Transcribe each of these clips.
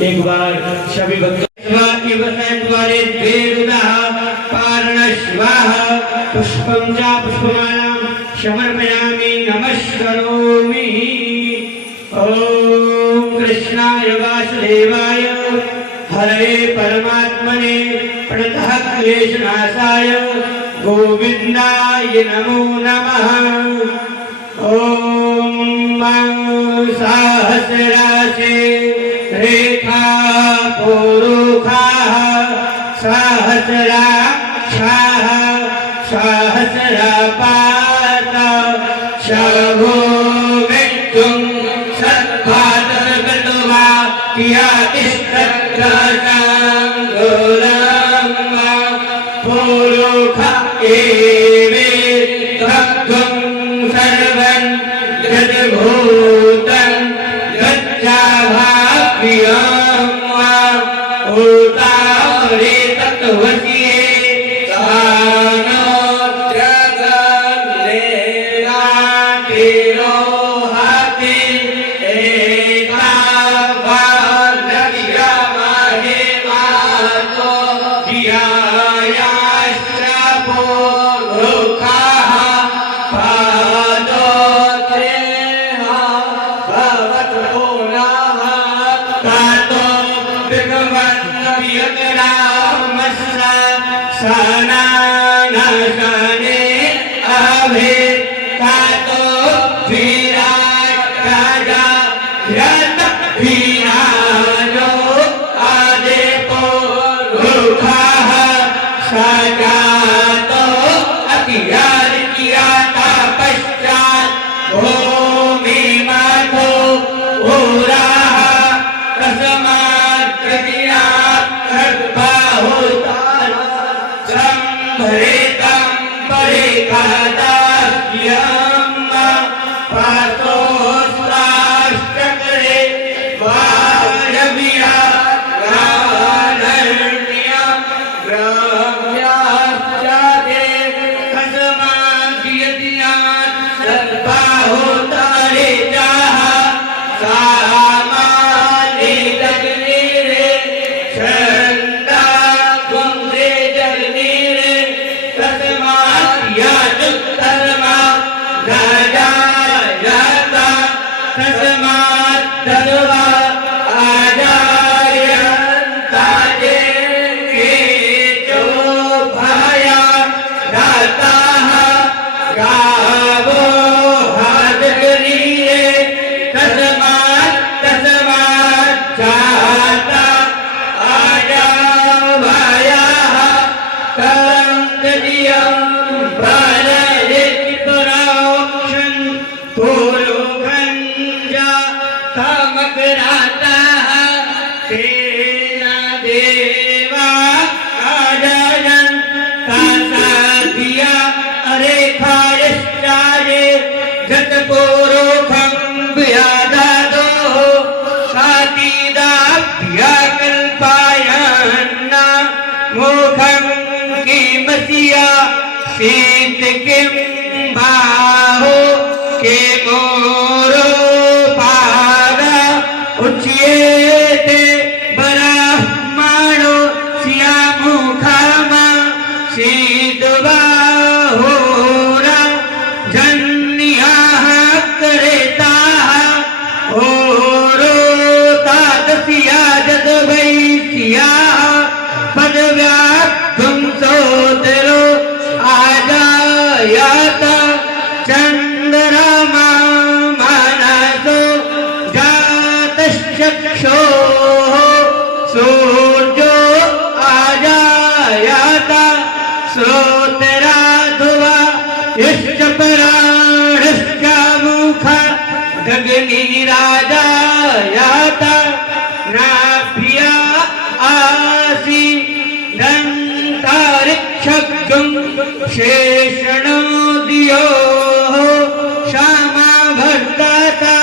एक बार सभी पुष्पं च पुष्पमालां समर्पयामि नमस्करोमि। ओम कृष्णाय वासुदेवाय हरे परमात्मने प्रणतः क्लेशनाशाय गोविंदाय नमो नमः। ओम सहस्रासे रेखा पुरुखाः सहस्राक्षाः सहस्रपाद शभो मृत्युं सद्भातर्गतवा कियातिस्तत्राङ्गुलं पुरुख एवे तत्त्वं सर्वं यद्भूतं यच्चाभाव्यं उतावरे तत्त्वस्य शीत किं बाहो के मोरो पाद उच्यते ब्रह्मणो श्यामुखमा शीत बाहोरा जन्याः करेताः ओरो तादस्या जदवैस्याः पदव्यात्वं सोदरो आदाय श्रोतराध्वा यश्च पराणश्च मुखा गगनीराजा याता नाभ्या आसी दन्तारिक्षगं शेषणो दियो श्यामा भर्ताता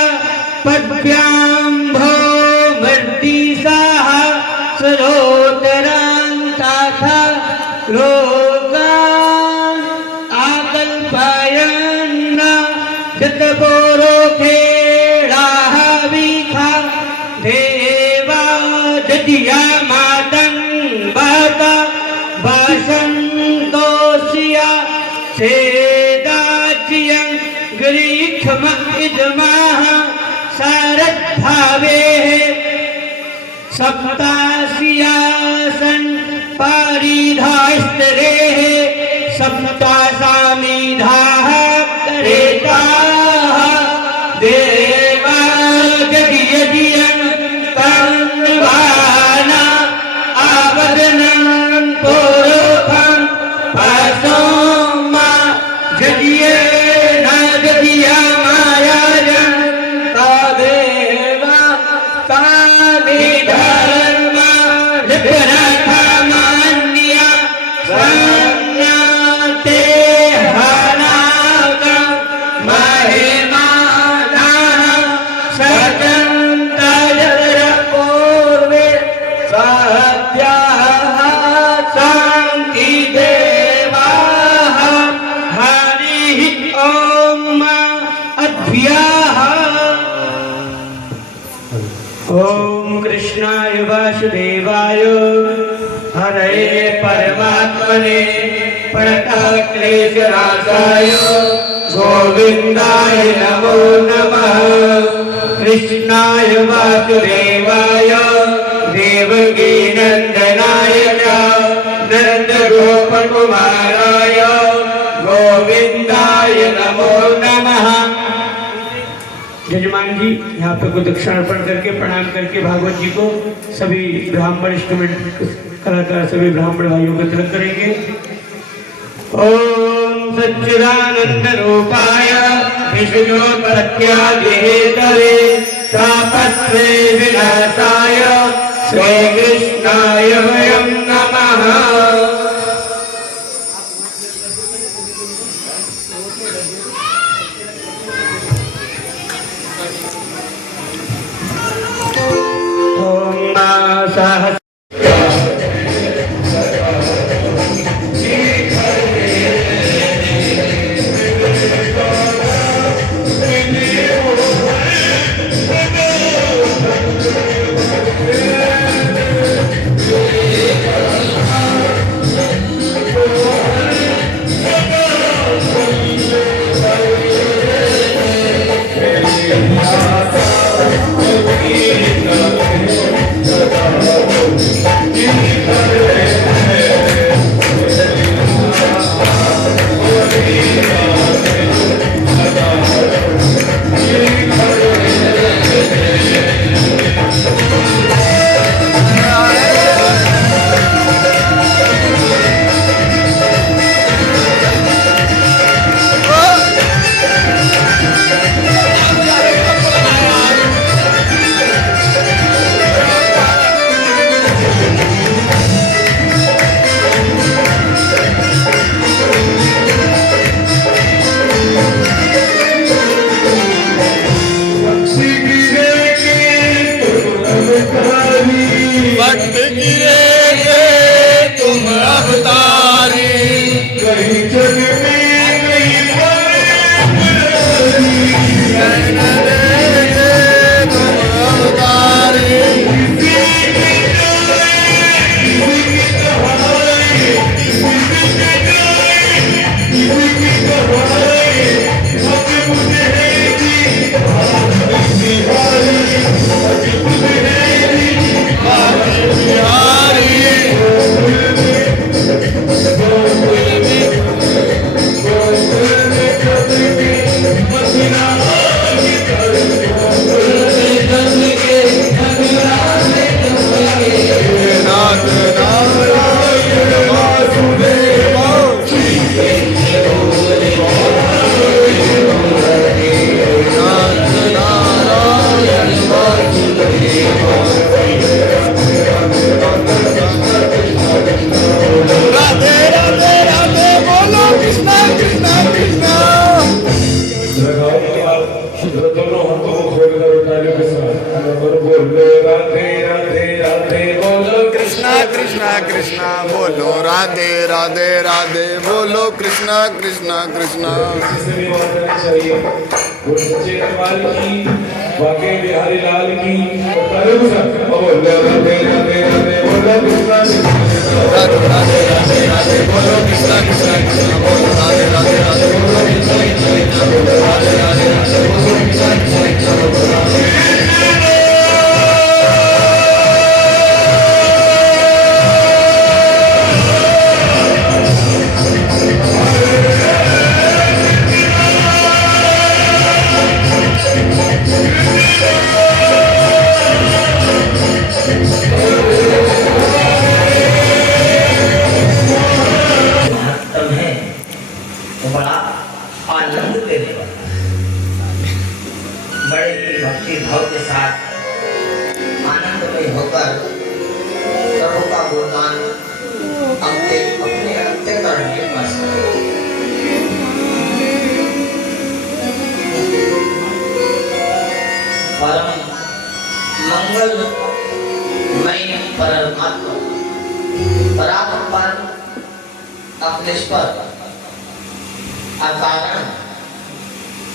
पद्भ्याम्भो मर्दिसाः सरोतरान्ताथा लोकान् आकल्पयन् जतपोरो खेलाः विखा देवा दधिया मातन् बाता भाषन्तोषिया सेदाच्यं ग्रीष्म इदमाः सारद्भावेः सप्तास्यासन् पारिधास्तरेः सप्तासामिधाः करेताः देवा जदियदियं तन्वाना आवदनं पूर्वं पासोमा जदिये न जदिया मायाजं तादेवा तामिधर्मा लिपरथमान्या संज्ञाते हनागा महिमानाः सजन्तजर पूर्वे सद्याः सन्ति देवाः हरिः ॐ अद्भ्याः। ओम कृष्णाय वासुदेवाय हरे परमात्मने प्रणतक्लेशनाशाय गोविन्दाय नमो नमः। कृष्णाय वासुदेवाय देवकी नंदनाय च नन्दगोपकुमाराय गोविन्दाय नमो नमः। जजमान जी यहाँ पे को दक्षिणार्पण करके प्रणाम करके भागवत जी को सभी ब्राह्मण इंस्ट्रूमेंट कलाकार सभी ब्राह्मण भाइयों को तिलक करेंगे। ओम सच्चिदानंद रूपाय विष्णुपत्यादिहेतवे तापस्वे विनाशाय श्री कृष्णाय वयं नमः। सहस्र राधे बोलो कृष्णा कृष्णा कृष्णा। भी बात करनी चाहिए। वो सच्चे कमाल की, वाकई बिहारी लाल की। बोलो राधे राधे राधे बोलो कृष्णा राधे राधे राधे राधे बोलो कृष्णा कृष्णा कृष्णा बोलो राधे राधे राधे बोलो कृष्णा कृष्णा कृष्णा बोलो राधे राधे राधे बोलो कृष्णा कृष्णा कृष्णा बोलो राधे। महत्तम है वो बड़ा आनंद देने वाला है। बड़े ही भक्ति भाव के साथ आनंदमय होकर प्रभु का गुणगान अपने अंत्यकरण के पास परम मंगलमय परमात्मा परात्पर अखिलेश्वर अकारण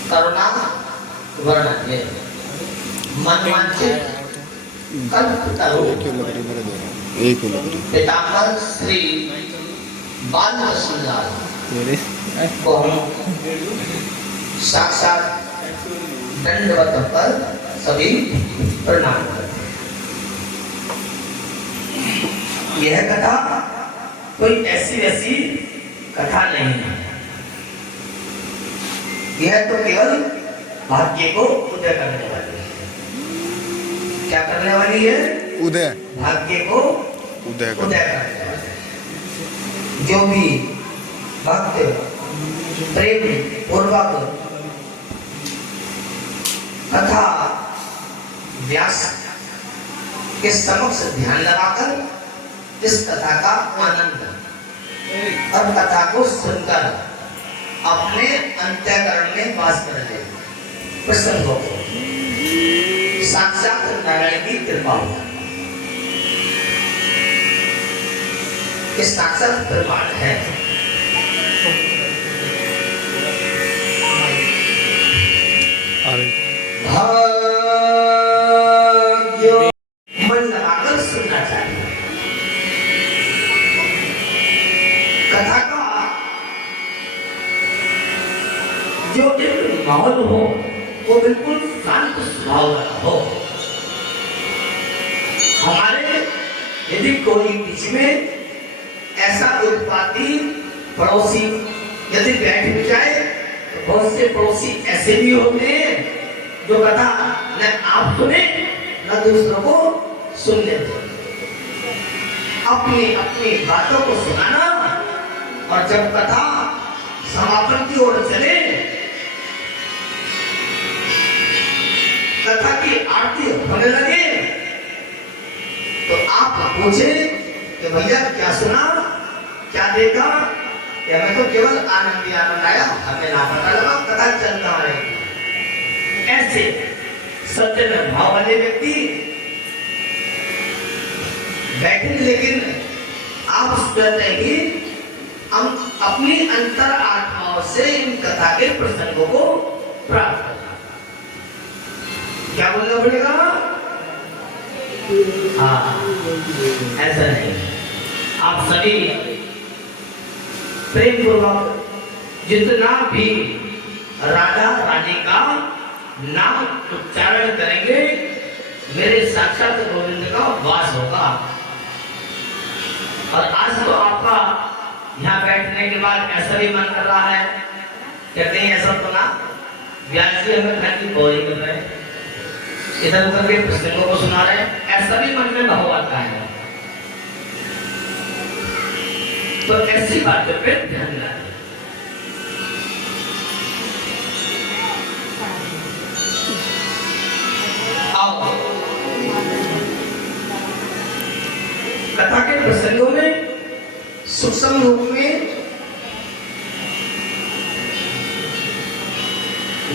करुणा वर्णन है मनवांचित कल्पतरु एक पितामह श्री बालकृष्ण लाल को हम साक्षात दंडवत कर सभी प्रणाम करते हैं। यह कथा कोई ऐसी वैसी कथा नहीं है। यह तो केवल भाग्य को उदय करने वाली है। क्या करने वाली है? उदय भाग्य को उदय उदय करने वाली है। जो भी भक्त प्रेम पूर्वक कथा व्यास के समक्ष ध्यान लगाकर इस कथा का आनंद और कथा को सुनकर अपने अंतःकरण में वास कर ले प्रसन्न हो साक्षात नारायण की कृपा हो। ये साक्षात प्रमाण है। भाग्यो मन लगाकर सुनना चाहिए। कथा का जो एक माहौल हो वो बिल्कुल शांत स्वभाव का हो। हमारे यदि कोई बीच में ऐसा उत्पाती पड़ोसी यदि बैठ भी जाए तो बहुत से पड़ोसी ऐसे भी होते हैं जो कथा न आप सुने न दूसरों को सुनने दो। अपनी अपनी बातों को सुनाना और जब कथा समापन की ओर चले कथा की आरती होने लगे तो आप पूछे कि भैया क्या सुना, क्या देखा? हमें तो केवल आनंद ही आनंद आया, हमें ना पता लगा कथा चल रहा है। ऐसे सत्य में भाव वाले व्यक्ति बैठे, लेकिन आप सोचते ही हम अपनी अंतर आत्माओं से इन कथा के प्रसंगों को प्राप्त करना। क्या बोलना पड़ेगा? हाँ, ऐसा नहीं। आप सभी प्रेम पूर्वक जितना भी राधा रानी का नाम उच्चारण करेंगे मेरे साक्षात गोविंद का वास होगा। और आज तो आपका यहाँ बैठने के बाद ऐसा भी मन कर रहा है कि कहीं ऐसा तो ना व्यास जी हमें खाली बोरिंग कर रहे हैं, इधर उधर के प्रसंगों को सुना रहे हैं, ऐसा भी मन में भाव आता है। तो ऐसी बातों पे ध्यान रखें। कथा के प्रसंगों में सूक्ष्म रूप में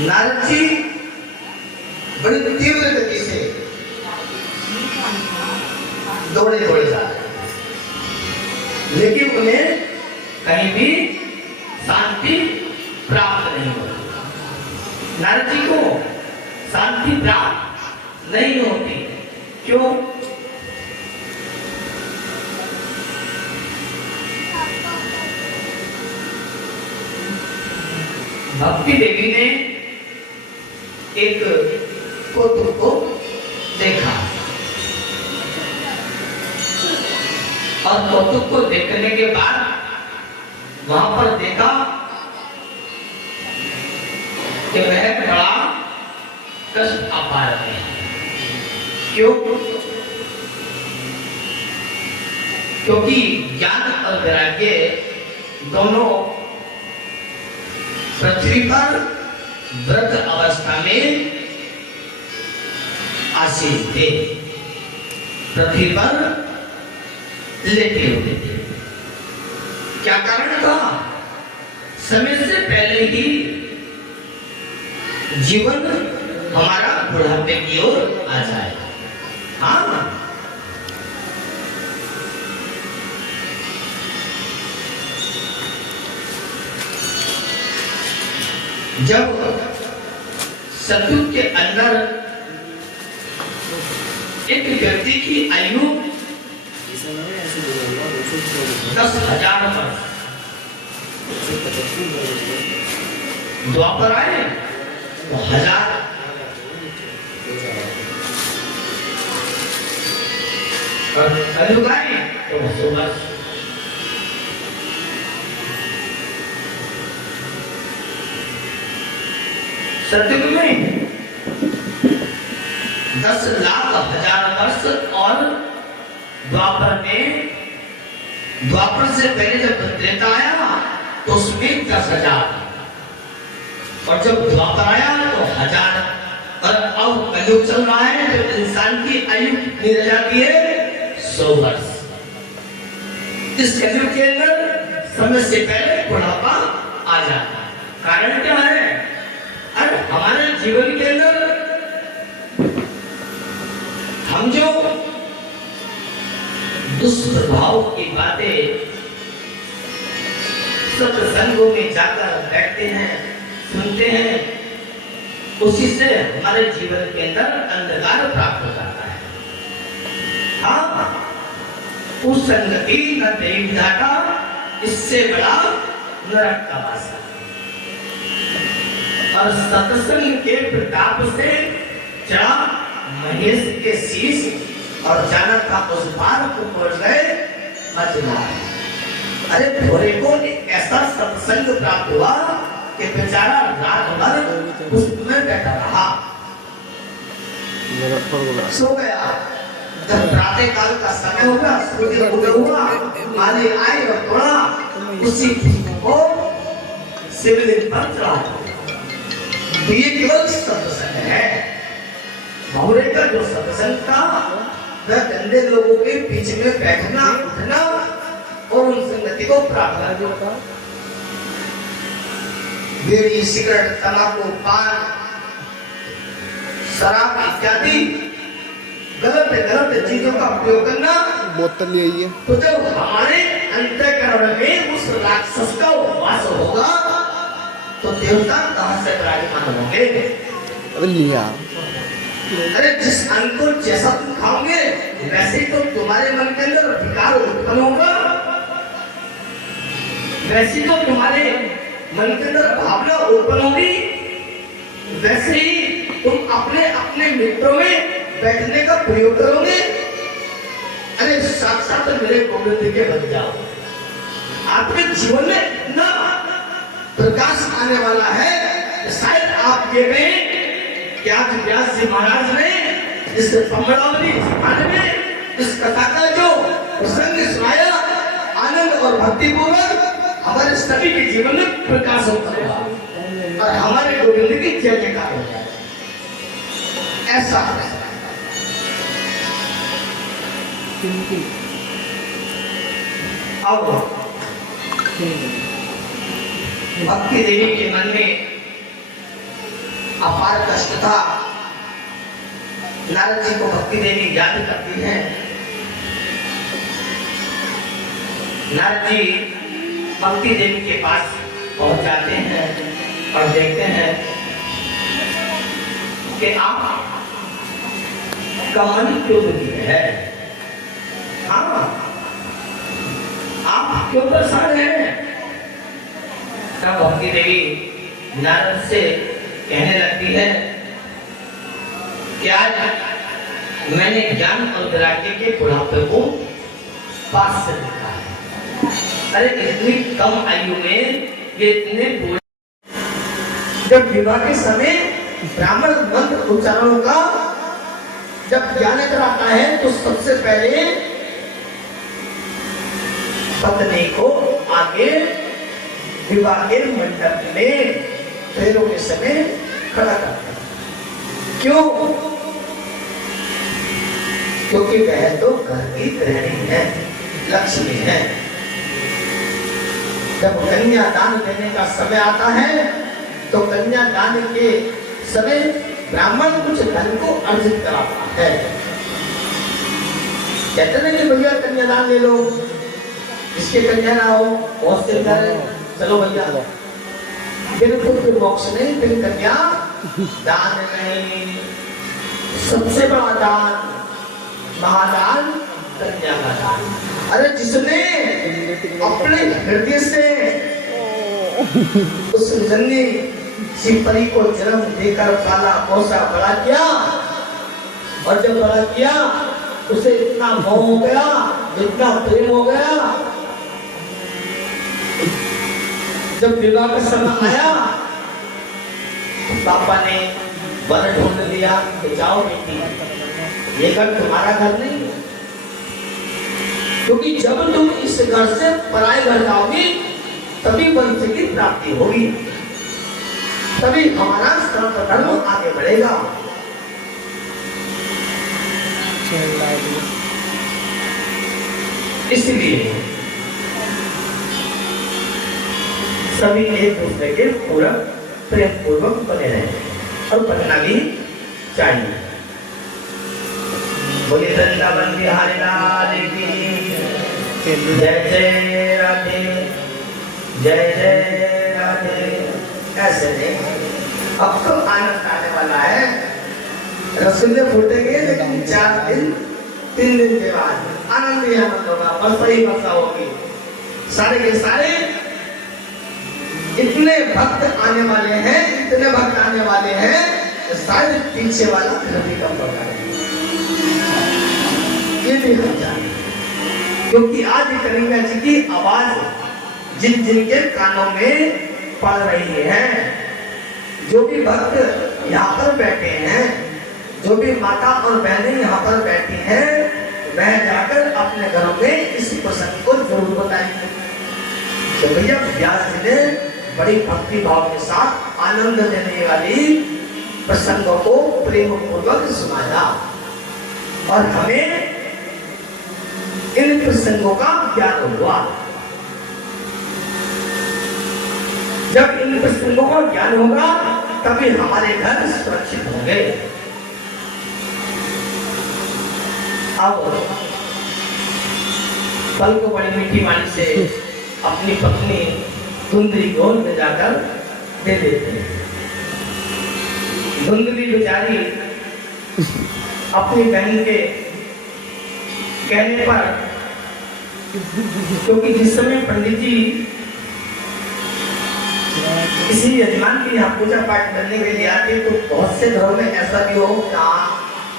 नारद जी बड़ी तीव्र गति से दौड़े जा रहे, लेकिन उन्हें कहीं भी शांति प्राप्त नहीं होती। नारद जी को शांति प्राप्त नहीं होती। क्यों? भक्ति देवी ने एक पुत्र को देखा और कौतुक को देखने के बाद वहां पर देखा कि वह बड़ा कष्ट अपार है। क्यों? क्योंकि ज्ञान और वैराग्य दोनों पृथ्वी पर व्रत अवस्था में आसीन थे, पृथ्वी पर लेटे हुए थे। क्या कारण था? समय से पहले ही जीवन हमारा बुढ़ापे की ओर आ जाए। हाँ, जब सतयुग के अंदर एक व्यक्ति की आयु 10,000 वर्ष, द्वापर आए तो 1000, और कलयुग आए तो 100 वर्ष। सतयुग में 10 लाख 1000 वर्ष और द्वापर में, द्वापर से पहले जब त्रेता आया तो उसमें 10,000, और जब द्वापर आया तो 1000, और अब कलयुग चल रहा है तो इंसान की आयु कितनी रह जाती है? 100 वर्ष। इस कलयुग के अंदर समय से पहले बुढ़ापा आ जाता है। कारण क्या है? अरे हमारे जीवन के अंदर हम जो दुष्प्रभाव की बातें सत्संगों में जाकर बैठते हैं, सुनते हैं, उसी से हमारे जीवन के अंदर अंधकार प्राप्त हो जाता है। हाँ, उस संगति न तेरी विधाता, इससे बड़ा नरक का वासा। और सत्संग के प्रताप से चढ़ा महेश के शीश, और जाना था उस पार को पहुंच गए मजदार। अरे थोड़े को ऐसा सत्संग प्राप्त हुआ कि बेचारा रात भर उसमें बैठा रहा, सो गया। जब प्रातः काल का समय होगा, सूर्य उदय हुआ, माली आए और तोड़ा, उसी को शिवलिंग पर चढ़ा। तो ये केवल सत्संग है। भौरे का जो सत्संग था वह गंदे लोगों के बीच में बैठना, उठना और उन संगति को प्राप्त करना। बीड़ी, सिगरेट, तंबाकू, पान, शराब इत्यादि गलत चीजों का प्रयोग करना, बोतल यही है। तो जब हमारे अंतःकरण में उस राक्षस का वास होगा तो देवता कहां से विराजमान होंगे? अरे लिया, अरे जिस अन्न को जैसा तुम खाओगे वैसे ही तो तुम्हारे मन के अंदर विकार उत्पन्न होगा, वैसे तो तुम्हारे मन के अंदर भावना उत्पन्न होगी, वैसे ही तुम अपने अपने मित्रों में बैठने का प्रयोग करोगे। अरे साक्षात मेरे गोविंद के बन जाओ। आपके जीवन में इतना प्रकाश आने वाला है, शायद आप ये कहें कि आज व्यास जी महाराज ने इस पंबरावली स्थान में इस कथा का जो प्रसंग सुनाया, आनंद और भक्ति पूर्वक हमारे सभी के जीवन में प्रकाश होता हुआ और हमारे गोविंद की जय जयकार हो जाए, ऐसा अब भक्ति देवी के मन में अपार कष्ट था। नारद जी को भक्ति देवी याद करती है। नारद जी भक्ति देवी के पास पहुंच जाते हैं और देखते हैं कि आप का मन क्यों दुखी है, हाँ आप क्यों परेशान हैं। तब भक्ति देवी नारद से कहने लगती है कि आज मैंने ज्ञान और वैराग्य के बुढ़ापे को पास से देखा है। अरे इतनी कम आयु में ये इतने बूढ़े, जब विवाह के समय ब्राह्मण मंत्र उच्चारणों का जब ज्ञान कराता है तो सबसे पहले पत्नी को आगे विवाह के मंडप में फेरों के समय खड़ा करते हैं। क्यों? क्योंकि वह तो घर की गृहिणी है, लक्ष्मी है। जब कन्यादान देने का समय आता है तो कन्यादान के समय ब्राह्मण कुछ धन को अर्जित कराता है। कहते ना कि भैया कन्यादान ले लो, इसके कन्या ना हो बहुत से चलो भैया, बिल्कुल फिर मोक्ष नहीं, फिर कन्या दान नहीं। सबसे बड़ा दान, महादान कन्या का दान। अरे जिसने अपने हृदय से उस जन्नी सी परी को जन्म देकर पाला पोसा बड़ा किया, और जब बड़ा किया उसे इतना मोह हो गया, इतना प्रेम हो गया, जब विवाह का समय आया पापा ने वर ढूंढ लिया कि जाओ बेटी, ये घर तुम्हारा घर नहीं है, क्योंकि जब तुम इस घर से पराये घर जाओगी तभी वंश की प्राप्ति होगी, तभी हमारा सनातन धर्म आगे बढ़ेगा। इसलिए सभी एक दूसरे के पूरा प्रेम पूर्वक बने रहे और बनना भी चाहिए। बोले वृंदावन बिहारी लाल की जय जय राधे, जय जय राधे। ऐसे नहीं, अब तो आनंद आने वाला है, रसगुल्ले फूटेंगे लेकिन 4 दिन 3 दिन के बाद आनंद ही आनंद होगा, बरसा ही बरसा होगी। सारे के सारे इतने भक्त आने वाले हैं, इतने भक्त आने वाले हैं, शायद पीछे वाला फिर भी कम होगा, ये भी हम जाने, क्योंकि आज कलिंगा जी की आवाज जिन जिनके कानों में पड़ रही है, जो भी भक्त यहाँ पर बैठे हैं, जो भी माता और बहनें यहाँ पर बैठी हैं, वह जाकर अपने घरों में इस प्रसंग को जरूर बताएंगे। तो भैया व्यास जी ने बड़ी भक्ति भाव के साथ आनंद देने वाली प्रसंगों को प्रेम पूर्वक सुनाया, और हमें इन प्रसंगों का ज्ञान हुआ। जब इन प्रसंगों का ज्ञान होगा तभी हमारे घर सुरक्षित होंगे। अब कल को बड़ी मीठी वाणी से अपनी पत्नी धुंधली गोद में जाकर दे देते हैं। धुंधली बेचारी अपनी बहन के कहने पर, क्योंकि जिस समय पंडित जी किसी यजमान के यहाँ पूजा पाठ करने के लिए आते तो बहुत से घरों में ऐसा भी हो कि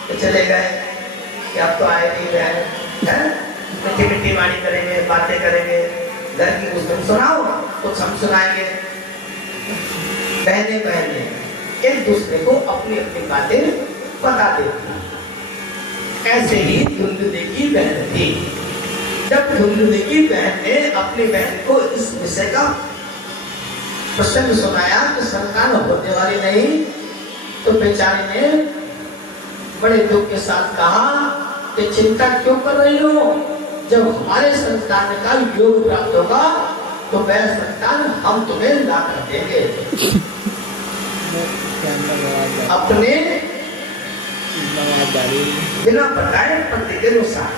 तो चले गए कि अब तो आए नहीं बहन, मिट्टी मिट्टी वाणी करेंगे, बातें करेंगे, घर की कुछ तुम सुनाओ कुछ हम सुनाएंगे। बहने बहने एक दूसरे को अपनी अपनी बातें बता देती। ऐसे ही धुंधली की बहन थी। जब धुंधली की बहन ने अपनी बहन को इस विषय का प्रसंग सुनाया कि संतान होने वाली नहीं, तो बेचारी ने बड़े दुख के साथ कहा कि चिंता क्यों कर रही हो, जब हमारे संतान का योग प्राप्त होगा तो वह संतान हम तुम्हें ला कर देंगे। अपने बिना बताए पति के अनुसार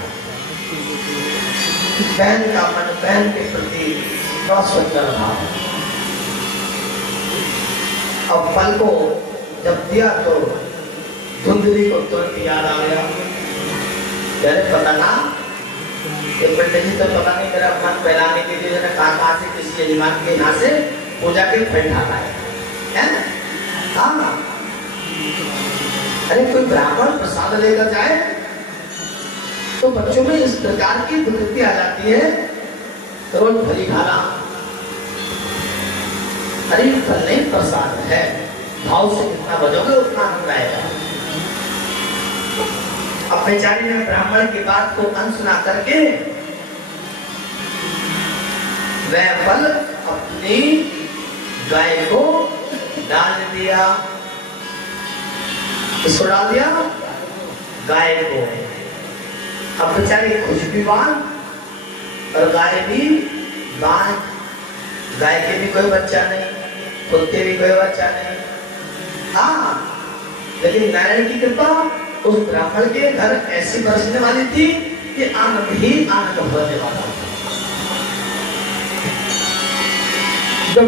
बहन का मन बहन के प्रति बड़ा सुंदर था। अब फल को जब दिया तो धुंधली को तुरंत याद आ गया, अरे पता ना ये पंडित जी तो पता नहीं मेरा मन बहलाने के लिए कहाँ से किसी यजमान के यहाँ से पूजा के फल ढाला है ना? हाँ, अरे कोई ब्राह्मण प्रसाद लेकर जाए तो बच्चों में इस प्रकार की विकृति आ जाती है, रोज फली खाना। अरे फल नहीं प्रसाद है, भाव से कितना बजोगे उतना आनंद आएगा। अब बेचारी ने ब्राह्मण की बात को अनसुना करके वह फल अपनी गाय को डाल दिया। किसको डाल दिया? गाय को। अब बेचारी खुशबीवान और गाय भी गाय, गाय के भी कोई बच्चा नहीं, कुत्ते भी कोई बच्चा नहीं। हाँ, लेकिन नारायण की कृपा उस ब्राह्मण के घर ऐसी बरसने वाली थी कि आनंद ही आनंद होने वाला था। जब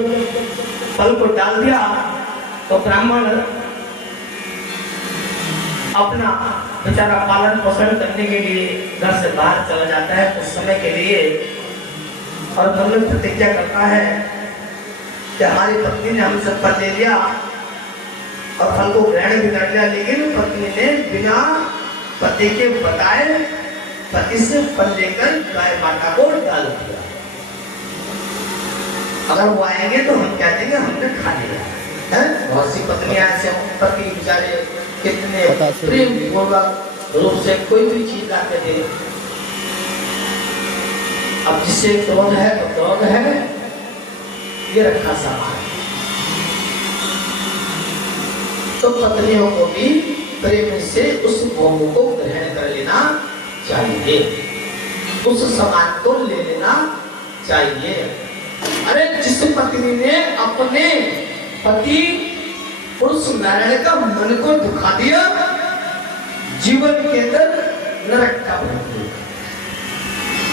फल को डाल दिया तो ब्राह्मण अपना बेचारा पालन पोषण करने के लिए घर से बाहर चला जाता है कुछ समय के लिए, और मन में प्रतिज्ञा करता है कि हमारी पत्नी ने हमसे फल ले लिया और फल को ग्रहण भी कर लिया, लेकिन पत्नी ने बिना पति के बताए पति से फल लेकर गाय माता को डाल दिया। अगर वो आएंगे तो हम क्या देंगे, हमने खा लिया है। बहुत सी पत्नियां ऐसे पति बेचारे कितने प्रेम पूर्वक रूप से कोई भी चीज ला के दे, अब जिससे क्रोध है तो क्रोध है, ये रखा सामान। तो पत्नियों को भी प्रेम से उस भोग को ग्रहण कर लेना चाहिए, उस सामान को ले लेना चाहिए। अरे जिस पत्नी ने अपने पति पुरुष नारायण का मन को दुखा दिया, जीवन के अंदर नरक का बन गया।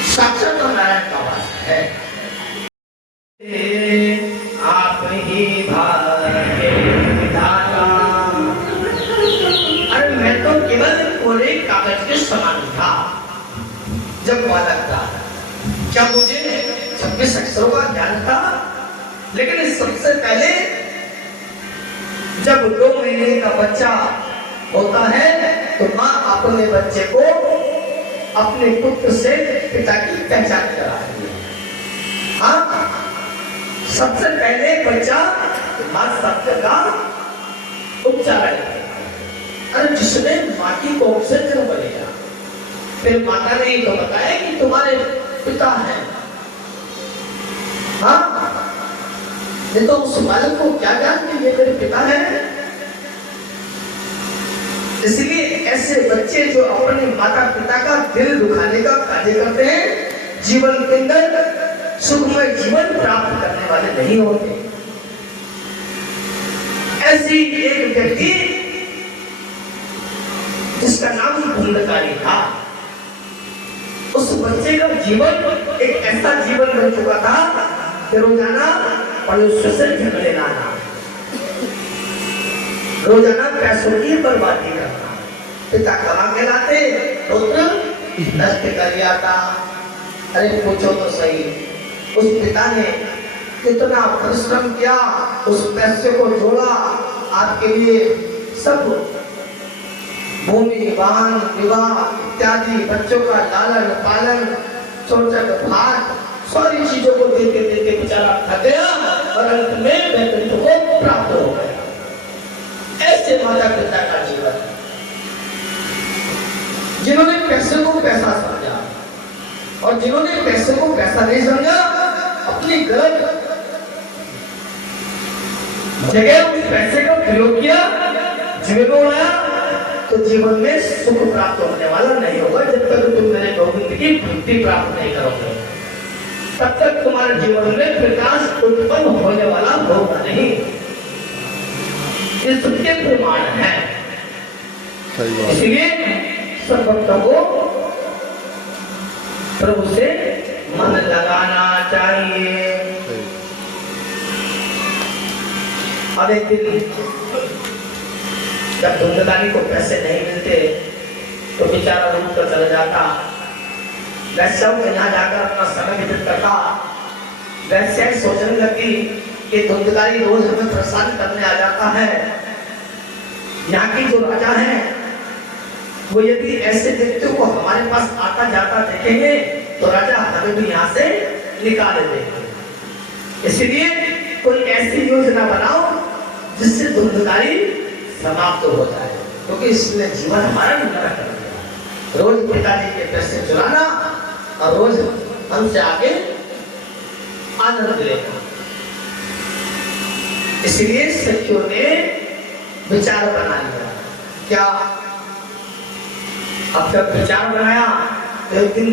साक्षात नारायण का वास है। आप ही भाग्य विधाता। अरे मैं तो केवल कोरे कागज के समान था जब बालक था। क्या मुझे 26 अक्षरों का ज्ञान था? लेकिन सबसे पहले जब 2 महीने का बच्चा होता है तो माँ अपने बच्चे को अपने पुत्र से पिता की पहचान कराती है। हाँ, सबसे पहले बच्चा माँ शब्द का उच्चारण करेगा। अरे जिसने माँ की कोख से जन्म लिया, फिर माता ने तो बताया कि तुम्हारे पिता हैं। हाँ, ये तो उस बालक को क्या जानते ये मेरे पिता हैं। इसलिए ऐसे बच्चे जो अपने माता पिता का दिल दुखाने का कार्य करते हैं, जीवन के अंदर सुखमय जीवन प्राप्त करने वाले नहीं होते। ऐसी एक व्यक्ति जिसका नाम धुंधकारी था, उस बच्चे का जीवन एक ऐसा जीवन बन चुका था कि रोजाना पड़ोसियों से झगड़े लाना, रोजाना पैसों की बर्बादी करना। पिता कमा के लाते, पुत्र नष्ट कर लिया था। अरे पूछो तो सही, उस पिता ने कितना परिश्रम किया, उस पैसे को जोड़ा आपके लिए, सब भूमि वाहन विवाह इत्यादि बच्चों का लालन पालन चौचक भाट सारी चीजों को देते देते बेचारा थक गया और अंत में व्यक्तित्व को प्राप्त हो गया। ऐसे माता पिता का जीवन, जिन्होंने पैसे को पैसा समझा और जिन्होंने पैसे को पैसा नहीं समझा, अपनी गलत जगह उस पैसे का प्रयोग किया, जीवन में उड़ाया, तो जीवन में सुख प्राप्त होने वाला नहीं होगा। जब तक तुम मेरे गोविंद की भक्ति प्राप्त नहीं करोगे, तब तक तुम्हारे जीवन में प्रकाश उत्पन्न होने वाला होगा नहीं। ये सत्य प्रमाण है। इसलिए सब भक्तों को प्रभु से मन लगाना चाहिए। अब एक दिन जब धुंधलानी को पैसे नहीं मिलते तो बेचारा रूठ कर चला जाता। वैश्या के यहाँ जाकर अपना समय व्यतीत करता। वैश्या सोचने लगी कि धुंधकारी रोज हमें परेशान करने आ जाता है। यहाँ की जो राजा है वो यदि ऐसे व्यक्तियों को हमारे पास आता जाता देखेंगे तो राजा हमें भी यहाँ से निकाल देंगे। इसलिए कोई ऐसी योजना बनाओ जिससे धुंधकारी समाप्त हो जाए, क्योंकि इसमें जीवन हमारा नरक है। रोज पिताजी के पैसे चुराना और रोज हमसे आगे आनंद लेना। इसलिए सखियों ने विचार बना लिया। क्या? अब जब विचार बनाया तो एक दिन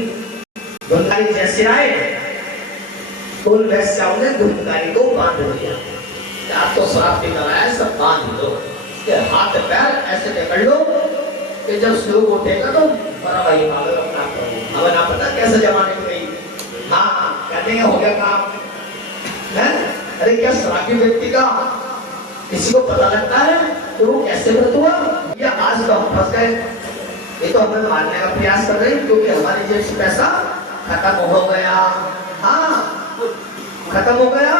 धुंधकारी जैसे आए तो उन वैश्याओं ने धुंधकारी को बांध दिया। आप तो शराब पी कर आए, सब बांध दो, हाथ पैर ऐसे पकड़ लो कि जब श्लोक उठेगा तो बड़ा भाई मांगो अपना करो। अब ना पता कैसे जमाने में गई। हाँ कहते हो गया काम है। अरे क्या शराबी व्यक्ति का किसी को पता लगता है तो वो कैसे व्रत हुआ? या आज तो हम फंस गए, ये तो हमें मारने का प्रयास कर रहे हैं क्योंकि हमारी जेब से पैसा खत्म हो गया। हाँ खत्म हो गया।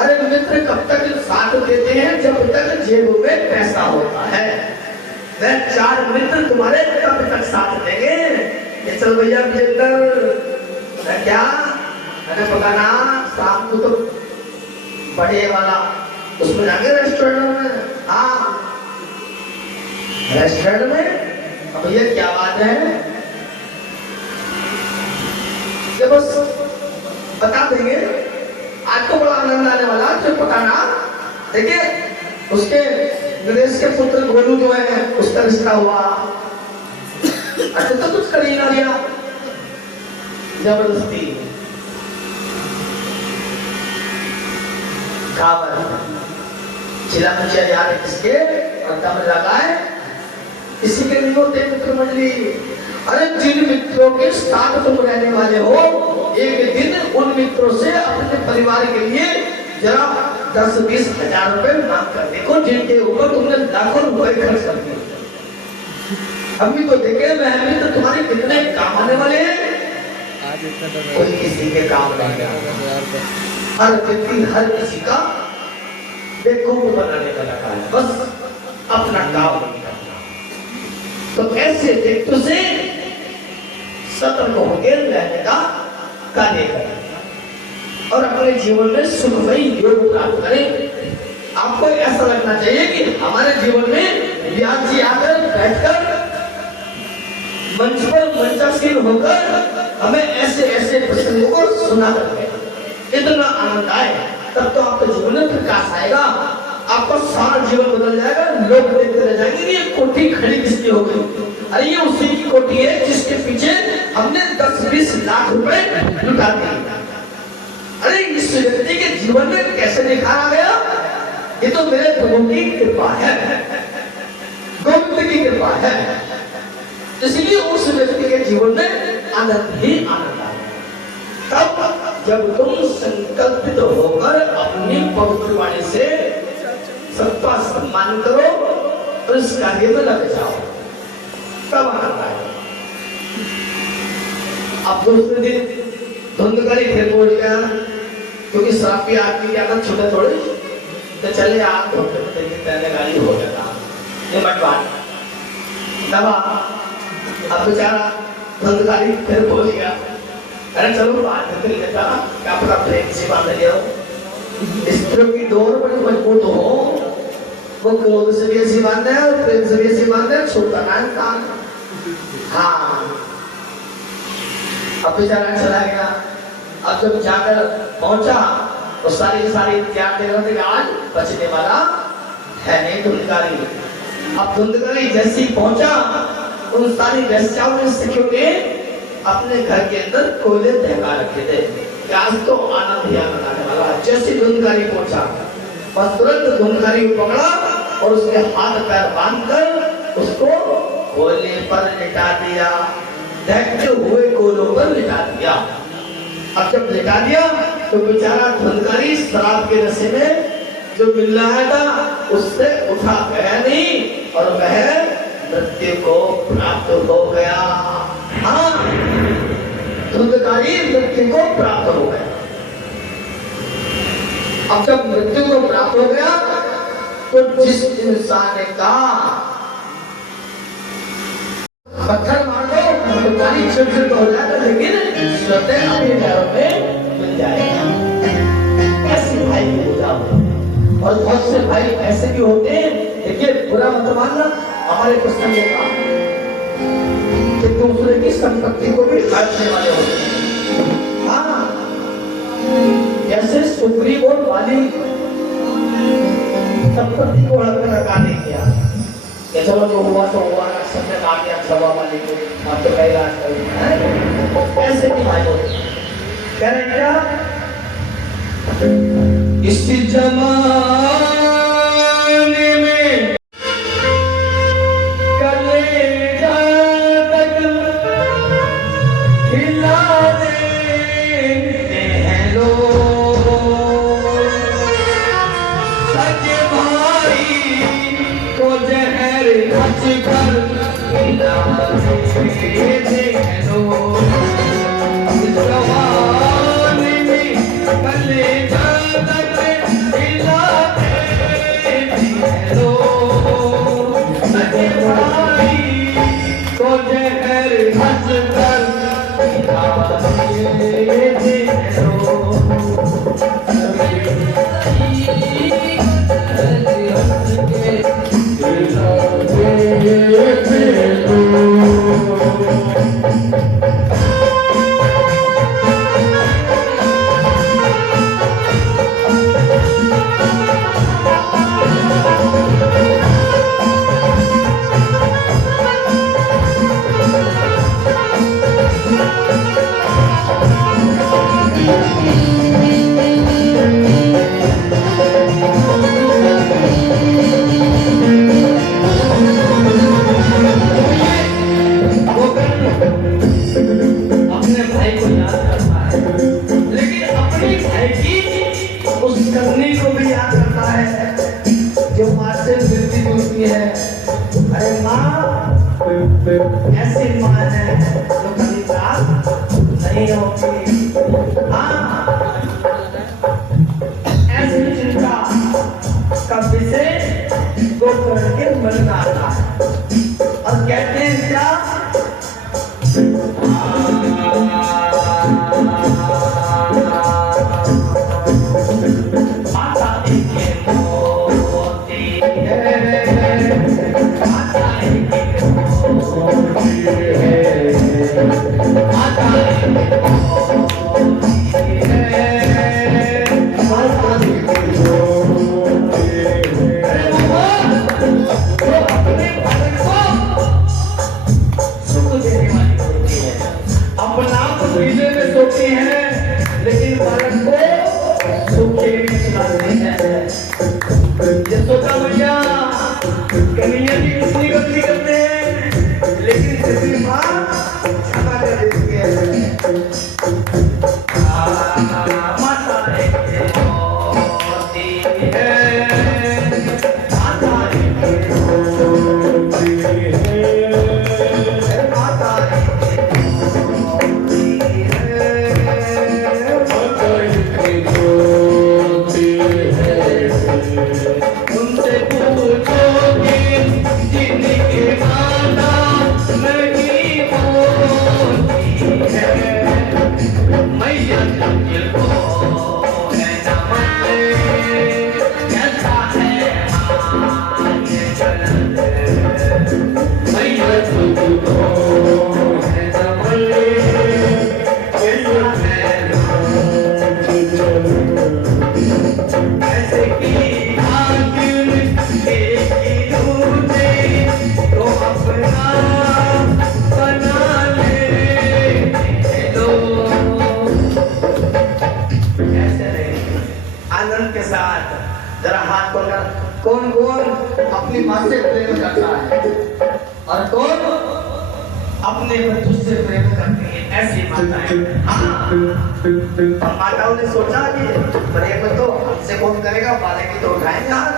अरे मित्र कब तक साथ देते हैं जब तक जेब में पैसा होता है। वह 4 मित्र तुम्हारे कब तक साथ देंगे? ये चल भैया क्या अरे पता ना शाम को तो बड़े वाला उसमें जाके रेस्टोरेंट में। हाँ रेस्टोरेंट में। अब ये क्या बात है ये बस बता देंगे। आज तो बड़ा आनंद आने वाला जो पता ना। देखिए उसके नरेश के पुत्र गोलू जो है उसका रिश्ता हुआ। अच्छा तो कुछ कर ही ना दिया जबरदस्ती। जिला मुखिया याद किसके और दम लगाए किसी के नहीं होते मित्र मंडली। अरे जिन मित्रों के साथ तुम रहने वाले हो एक दिन उन मित्रों से अपने परिवार के लिए जरा 10-20 हजार रुपए मांग कर देखो, जिनके ऊपर तुमने लाखों रुपए खर्च कर दिए। अभी तो देखे मैं तो तुम्हारे कितने काम आने वाले हैं। कोई किसी के काम नहीं आएगा। हर व्यक्ति हर किसी का बेवकूफ बनाने का लगा है, बस अपना काम नहीं करना। तो ऐसे व्यक्तियों से सतर्क होकर रहने का कार्य करें और अपने जीवन में सुखमयी योग प्राप्त करें। आपको ऐसा लगना चाहिए कि हमारे जीवन में व्यास जी आकर बैठकर मंच पर मंचासीन होकर हमें ऐसे ऐसे प्रसंगों को सुना करते इतना आनंद आए, तब तो आपका जीवन में प्रकाश आएगा। आपका सारा जीवन बदल जाएगा। लोग देखते रह जाएंगे ये कोठी खड़ी किसकी हो गई। अरे ये उसी की कोठी है जिसके पीछे हमने 10-20 लाख रुपए लुटा दिए। अरे इस व्यक्ति के जीवन में कैसे निखार आ गया? ये तो मेरे प्रभु की कृपा है, गोविंद की कृपा है। इसलिए उस व्यक्ति के जीवन में आनंद ही आनंद आए। तब जब तुम संकल्पित होकर अपनी पवित्र वाणी से सबका सम्मान करो और इस कार्य में लग जाओ, तब आनंद आए। अब दूसरे दिन धुंधकारी फिर बोल गया क्योंकि शराब की आदमी की आदत छोटे थोड़े तो चले आप पहले गाड़ी हो जाता ये बटवार दबा। अब बेचारा धुंधकारी फिर बोल गया अरे चलो बात कर लेता क्या पता प्रेम से बात लिया हो। स्त्रियों की डोर बड़ी मजबूत हो, वो क्रोध से भी ऐसी बात है और प्रेम से भी ऐसी बात है, छोटा ना काम। हाँ अब बेचारा चला गया। अब जब जाकर पहुंचा तो सारी तैयार दे रहे थे कि आज बचने वाला है नहीं धुंधकारी। अब धुंधकारी जैसे ही पहुंचा उन सारी वैश्याओं ने सखियों ने अपने घर के अंदर कोयले दहका रखे थे। आज तो आनंद ही आनंद आने वाला। जैसे धुंधकारी पहुंचा बस तुरंत धुंधकारी को पकड़ा और उसके हाथ पैर बांधकर उसको कोयले पर लिटा दिया। दहकते हुए कोयलों पर लिटा दिया। अब जब लिटा दिया तो बेचारा धुंधकारी शराब के नशे में जो मिल रहा था उससे उठा गया नहीं और वह मृत्यु को प्राप्त हो गया। हाँ, धुंधकारी मृत्यु को प्राप्त हो गया। अब जब मृत्यु को प्राप्त हो गया तो जिस इंसान ने कहा पत्थर मार दो तो पानी छिड़छिड़ हो जाएगा, लेकिन स्वतः अपने नहरों में मिल जाएगा, ऐसे भाई को जाओ। और बहुत से भाई ऐसे भी होते हैं, देखिए बुरा मत मानना, हमारे प्रसंग का कि दूसरे की संपत्ति को भी काटने वाले होते हैं। हाँ, जैसे सुग्रीव और वाली संपत्ति को हड़प में रखा नहीं किया कि चलो जो हुआ तो हुआ, सबने कामयाब सभा वाली को आप तो कई राज कर ऐसे भी भाई होते हैं। कह रहे क्या इस जमाने में कलेजा तक हिला देते हैं लोग, सगे भाई को जहर हंस कर हिला देते हैं लोग। इस जमाने में कलेजा तक हिला देते हैं लोग, सगे भाई को जहर हंस कर हिला देते हैं अपने भाई को याद करता है, लेकिन अपने भाई की उस करनी को भी याद करता है जो माँ से मिलती जुलती है। अरे माँ ऐसी माँ है जो कभी प्राप्त नहीं होती। हाँ, ऐसी चिंता का विषय को करके मन में आता है और कहते हैं क्या लेकिन बालक को सूखे में सुनाते हैं। यशोदा मैया कन्हैया जी कितनी गलती करते हैं, लेकिन फिर भी माँ क्षमा कर देती है। माता होती है, माता होती है, माता उनसे पूछोगे जिनके माता नहीं होती है, मैया दिल को है नमन, कैसा है माँ ये जन्म, मैया तुझको है नमन, कैसा है ऐसे की आनंद के साथ जरा हाथ पकड़। कौन कौन अपनी माँ से प्रेम करता है और कौन अपने बच्चों से प्रेम करती है, ऐसी माताएं। हाँ, माताओं ने सोचा कि प्रेम तो हमसे कौन करेगा, वाले की तो उठाएंगे हाथ,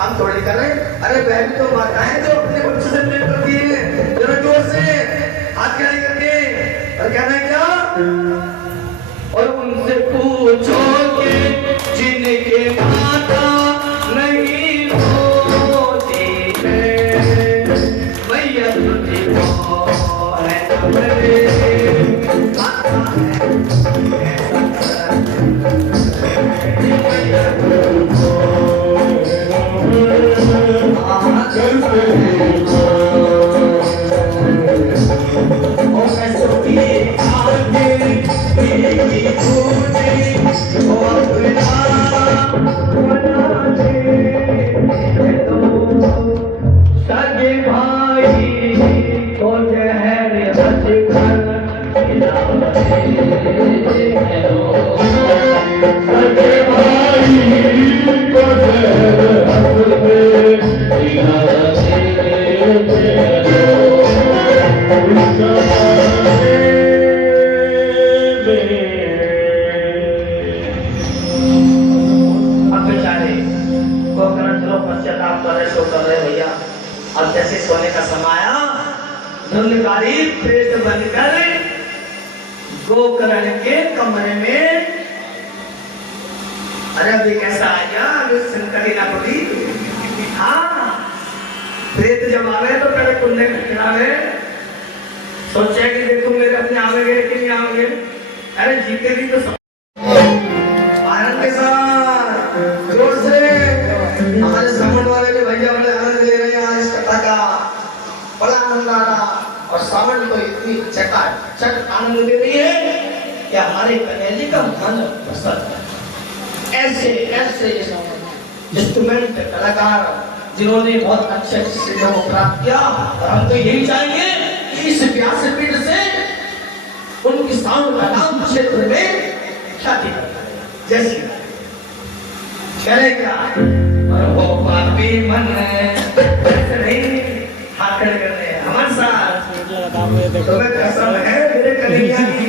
हम थोड़ी कर रहे हैं। अरे बहन तो माताएं जो अपने बच्चों से प्रेम करती है, जरा जोर से हाथ खड़े करके और कहना है क्या, और उनसे पूछो कि जिनके माता नहीं होती है, मैया तुझे है मेरे माता है, अब जैसे सोने का समाया धुंधकारी प्रेत बनकर गोकर्ण के कमरे में, अरे अभी कैसा आया, अभी संकटी ना पड़ी। हाँ, प्रेत जब आवे तो पहले कुंडे खिलावे, सोचे कि देखो मेरे अपने आवेंगे कि नहीं आवेंगे, अरे जीते भी तो आनंद के साथ जोर से हमारे सामने वाले के भैया बड़े आनंद ले रहे हैं आज कथा का, बड़ा आनंद आ रहा, और सावन तो इतनी चकाचक आनंद दे रही है कि हमारे कन्हैया का मन प्रसन्न है। ऐसे ऐसे इंस्ट्रूमेंट कलाकार जिन्होंने बहुत अच्छे सिद्धों को प्राप्त किया, और हम तो यही चाहेंगे कि इस व्यासपीठ से उनकी साउंड का नाम क्षेत्र में ख्याति जैसी करे क्या, और वो पापी मन नहीं हाथ खड़े करने हमारे साथ, तुम्हें कसम है मेरे कन्हैया की,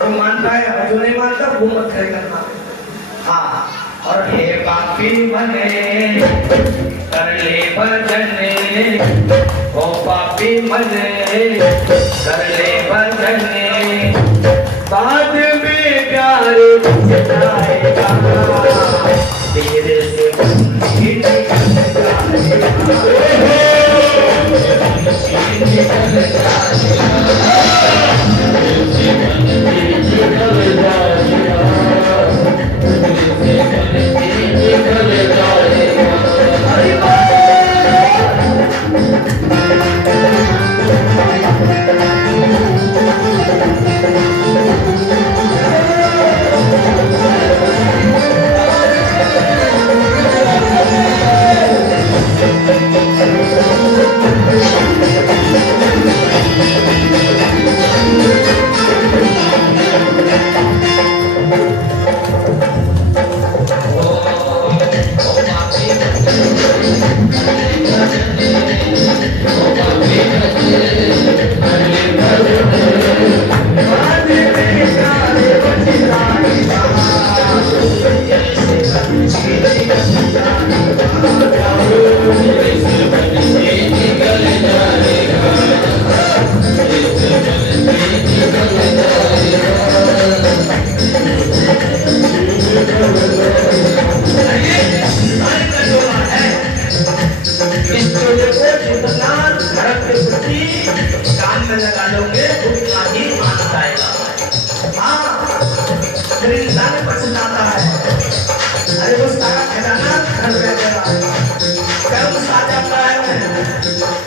वो मानता है जो नहीं मानता वो मत खड़े करना। हाँ, और हे पापी मने कर ले भजन, ओ पापी मने कर ले भजन, बाद में प्यार जताएगा तेरे से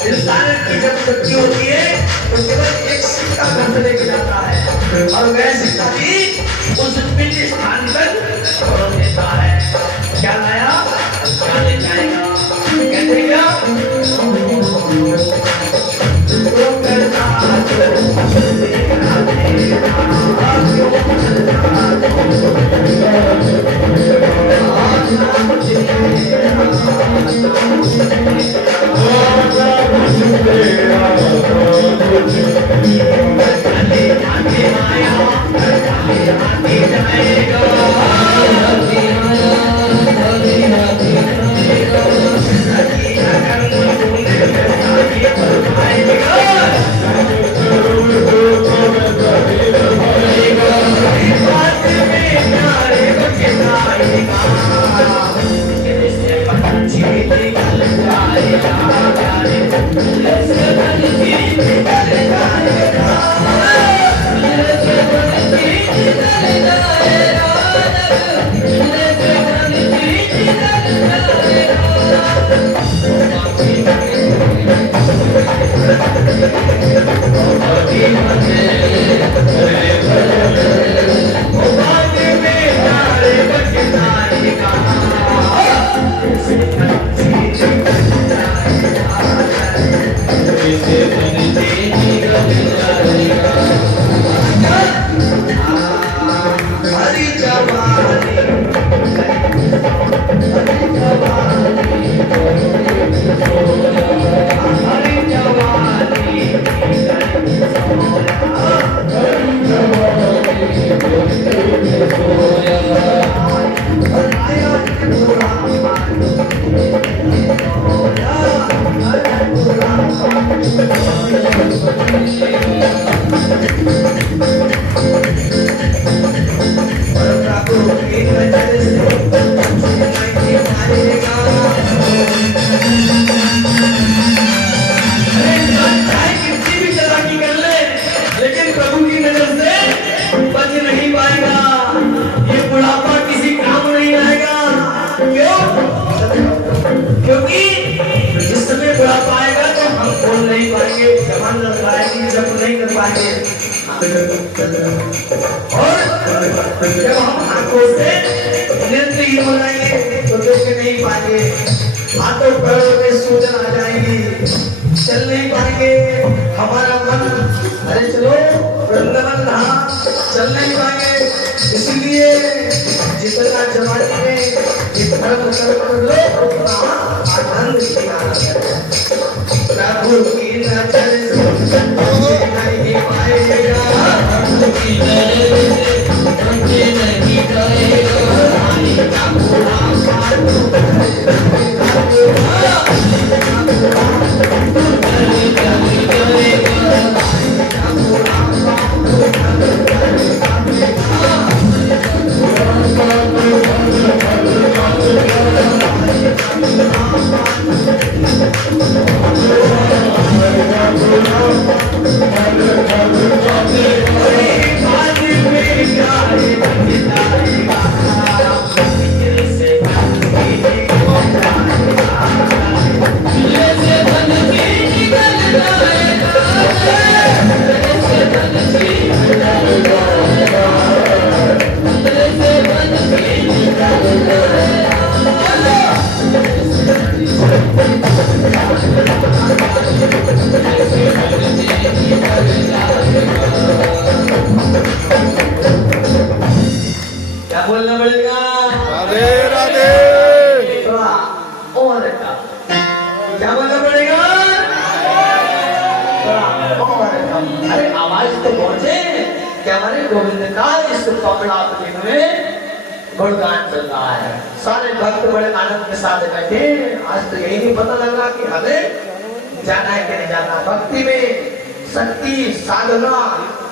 इंसान की जब मृत्यु होती है तो केवल एक सिक्का घर से लेके जाता है, और वह सिक्का भी उस पिंड स्थान पर छोड़ देता है। क्या लाया, क्या ले जाएगा, कहते क्या तो करता Hare और जब हम आंखों से नृत्य ही बनाएंगे तो देख नहीं पाएंगे, हाथों पैरों में सूजन आ जाएगी, चल नहीं पाएंगे, हमारा मन अरे चलो वृंदावन धाम चल नहीं पाएंगे। इसलिए जितना जमाने में जितना कर लो उतना आनंद की आनंद है। प्रभु की नजर से नहीं पाएगा, प्रभु की नजर से नहीं जाएगा। क्या बोलना पड़ेगा? राधे राधे। थोड़ा और क्या बोलना पड़ेगा? थोड़ा और अरे आवाज तो पहुंचे कि हमारे गोविंद का इस कमलापति में गुणगान चल रहा है। सारे भक्त बड़े आनंद के साथ बैठे। आज तो यही नहीं पता लग रहा कि हमें जाना है कि नहीं जाना। भक्ति में शक्ति साधना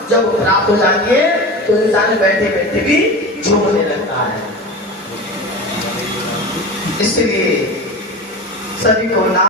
जब प्राप्त हो जाती है तो इंसान बैठे बैठे भी झूमने लगता है। इसलिए सभी को